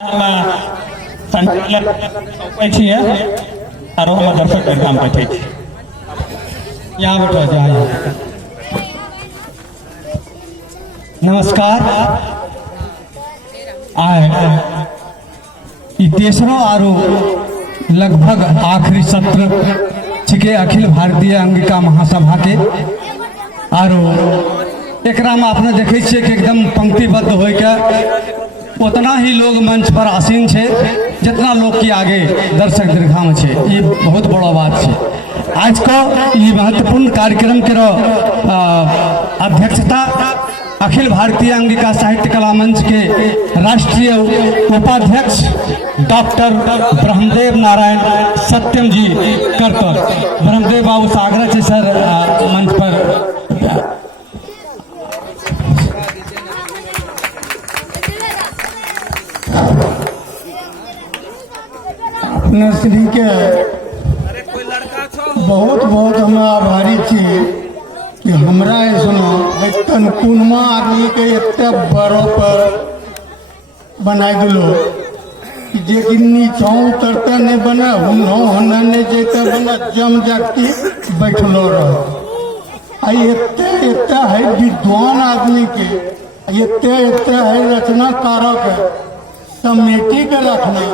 संचालक छिए और हम दर्शक के काम बैठे छी। यहाँ बैठो जाए। नमस्कार। तेसरो आरो लगभग आखिरी सत्र छिके अखिल भारतीय अंगिका महासभा के आरो एकरा में अपने देखे छिए कि एकदम पंक्तिबद्ध हो के उतना ही लोग मंच पर आसीन छे जितना लोग की आगे दर्शक दीर्घा में छे। ये बहुत बड़ा बात छे। आज को ये महत्वपूर्ण कार्यक्रम के अध्यक्षता अखिल भारतीय अंगिका साहित्य कला मंच के राष्ट्रीय उपाध्यक्ष डॉक्टर ब्रह्मदेव नारायण सत्यम जी करते। ब्रह्मदेव बाबू से आग्रह है सर मंच पर। अपने श्री के बहुत बहुत हम आभारी छी कि हमरा ऐसा कुनमा आदमी के एते बड़ो पर बना दिलो जे कि नीचा उतरते नहीं बने हुनो होने नहीं जेते बने जम जाती बैठलो रह। एते एते है विद्वान आदमी के एते एते है रचनाकारक समेटी के रखना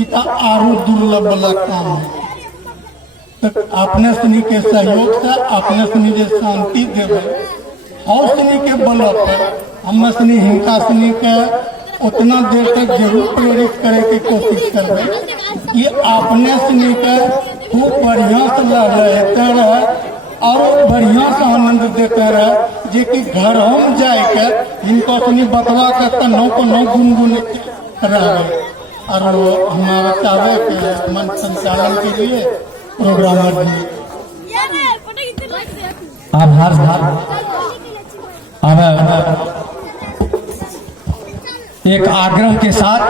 इतना आरू दुर्लभ वाला काम है। तो अपने सुनी के सहयोग से अपने सुनी जे शांति देवे और सुनी के बल पर हम सुनी हिंसा सुनी के उतना देर तक जरूर प्रेरित करे की कोशिश करबे कि अपने सुनी के खूब बढ़िया से रहते रहे और बढ़िया से आनंद देते रहे जे कि घर हम जाए के इनको सुनी बतवा के नौ को नौ गुनगुन रहे। और हमारा चाहे कि मंच संचालन के लिए प्रोग्रामर जी आभार। एक आग्रह के साथ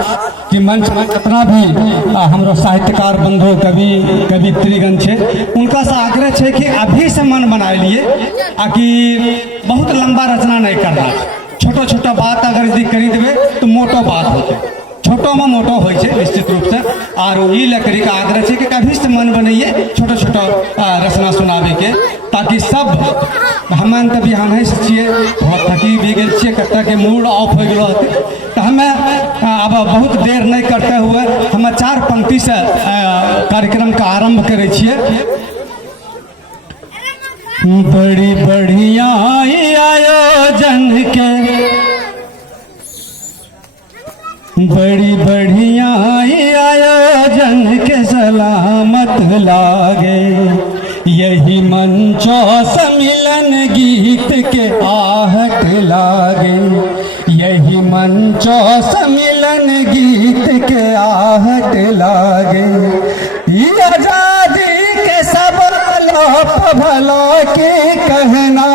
कि मंच में जितना भी हमारो साहित्यकार बंधु कवि त्रिगण छे उनका से आग्रह छे कि अभी से मन बना लिए कि बहुत लंबा रचना नहीं करना। छोटा छोटा बात अगर यदि करी देवे तो मोटो बात होते छोटो में मोटो हो निश्चित रूप से। और ये लकड़ी का आग्रह है कि कभी से मन बनाइए छोटा छोटा रचना सुनावे के ताकि सब हम तभी हम छिए बहुत थकी भी गए छे कत्ता के मूड ऑफ हो गया तो हमें अब बहुत देर नहीं करते हुए हम 4 पंक्ति से कार्यक्रम का आरंभ करे छिए। बड़ी बढ़िया आयोजन के बड़ी बढ़िया आयोजन के सलामत लागे यही मंचो सम्मिलन गीत के आहट लागे यही मंचो सम्मिलन गीत के आहट लागे आजादी के सब लोप भला के कहना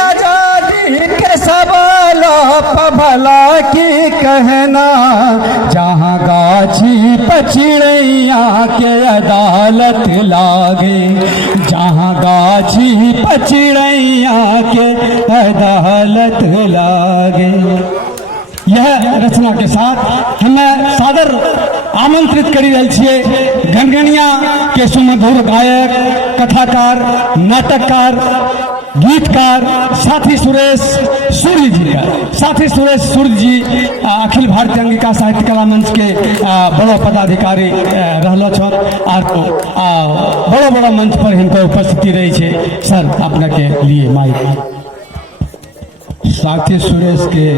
आजादी के सब लोप भला की कहना जहाँ गाछी पचिड़ैया के अदालत लागे जहाँ गाछी पचिड़ैया के अदालत लागे। यह रचना के साथ हमें सादर आमंत्रित करी रही छे गनगनिया के सुमधुर गायक कथाकार नाटककार गीतकार साथी सुरेश सूर्य जी का साथी सुरेश सूर्य जी अखिल भारतीय अंगिका साहित्य कला मंच के बड़ो पदाधिकारी रहलो छो और बड़ो बड़ो मंच पर इनको उपस्थिति रही है। सर अपने के लिए माइक। साथी सुरेश के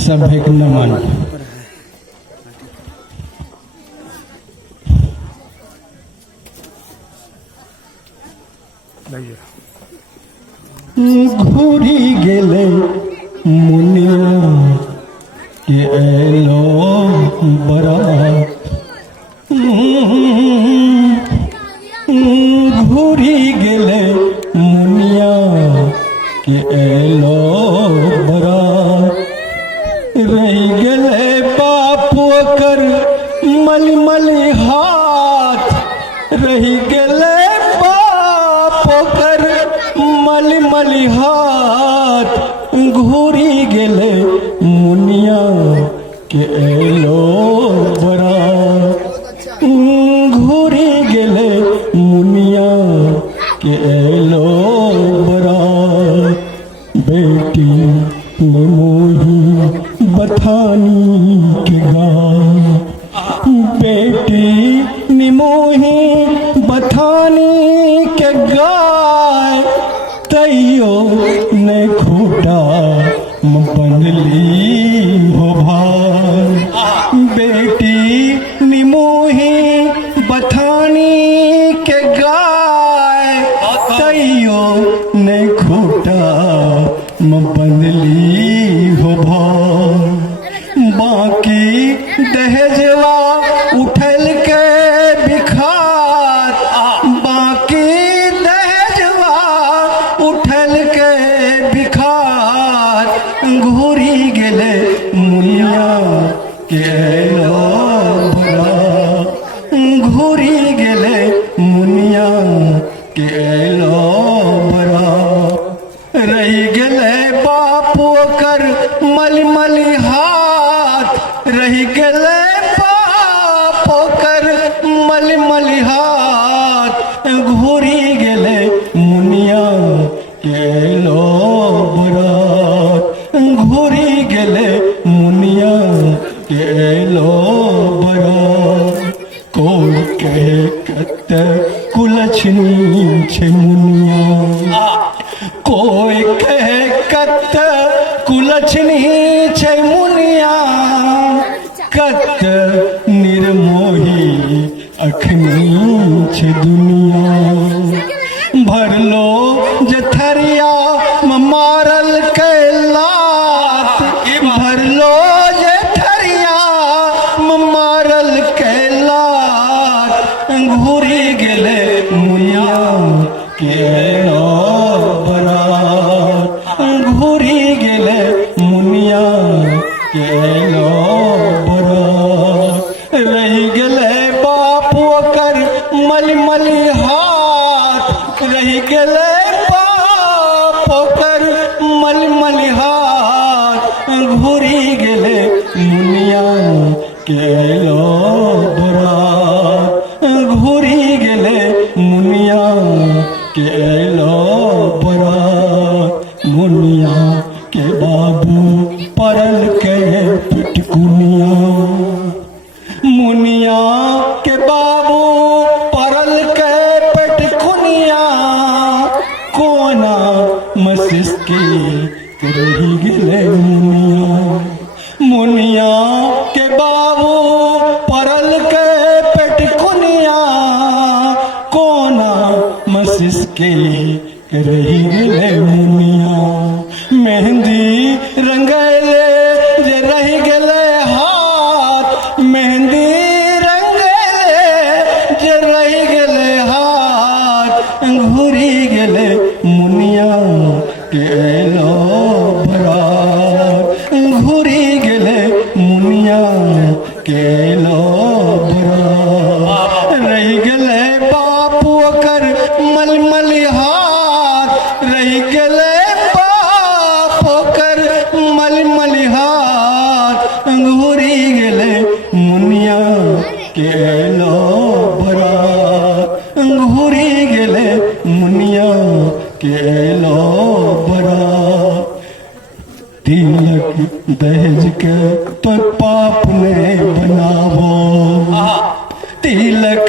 सभ्य नमन। घूरी गेले मुनिया के एलो बड़ा घूरी गेले मुनिया के एलो बड़ा रही गले बापू कर मलमली हाथ रही गले बापू कर मलमली हाथ घूरी गेले मुनिया के एलो बरा घूरी गेले मुनिया के एलो बरा बेटी ने मोही बथानी के गाय बेटी ने मोही बथानी के गाय तैयो ने खूटा बनली हो भाई बेटी निमोही बथानी के गाय तैयो ने खूटा बनली हो भाई बाकी दहेजवा उठल के बिखार बाकी दहेजवा उठल के बिखार घूरी गेले मुनिया के एलो बरा घूरी गेले मुनिया के एलो बरा रही गेले बापू कर मलमली हाथ रही गेले बापू कर मलमली हाथ घूरी गेले मुनिया के एलो बरा घूरी गेले मुनिया के एलो बरा कोई कहे कत कुलछनी छे मुनिया कोई कहे कत कुलछनी छे मुनिया कत निर्मोही अखनी छे दुनिया भरलो जथरिया मारल कैलात भरलो जथरिया मारल कैलात घूरी गेले मुनिया के एलो बरा घूरी गेले मुनिया के एलो बरा रही गेले बापू कर मलमली हाथ रही गेले बापू कर मलमली हाथ घूरी गेले मुनिया के एलो बरा घूरी गेले मुनिया के एलो बरा मुनिया के बाबू परल के पिटकुनिया मुनिया के बाबू परल के पिटकुनिया कोना मसिसकी रही गेले मुनिया मुनिया के बाबू परल के पिटकुनिया कोना मसिसकी रही गेले मुनिया मेहंदी रंगले जे रही गेले हाथ मेहंदी रंगले जे रही गेले हाथ घूरी गेले मुनिया के एलो बरा घूरी गेले मुनिया के एलो बरा रही गेले बापू कर मलमली हाथ रही गेले बापू कर मलमली हाथ घूरी गेले मुनिया के एलो बरा घूरी गेले मुनिया के एलो बरा तिलक दहेज के तो पाप ने बनावो तिलक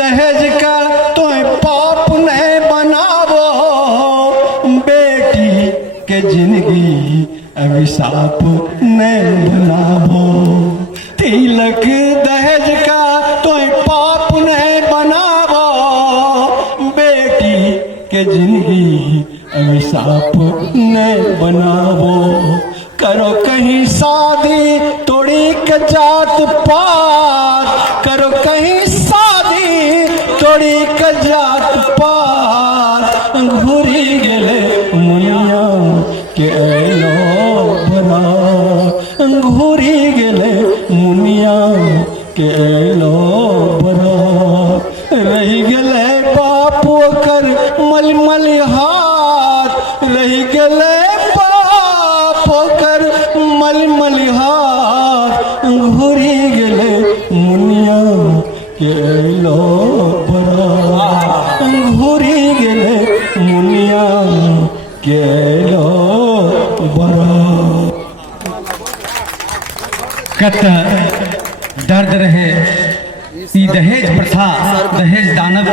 दहेज का तो पाप ने बनावो बेटी के जिंदगी अभिशाप ने बनावो तिलक दहेज का तो पाप ने बनावो बेटी के जिंदगी अभिशाप ने बनावो करो कहीं शादी तोड़ी के जात पात करो कहीं शादी तोड़ी के जात पात घूरी गेले मुनिया के एलो बरा घूरी गेले मुनिया के एलो बरा रही गेले बापू कर मलमली हाथ रही गेले बापू कर मलमली हाथ केलो बरा घोरी गेले मुनिया केलो बरा। कत दर्द रहे ई दहेज प्रथा दहेज दानव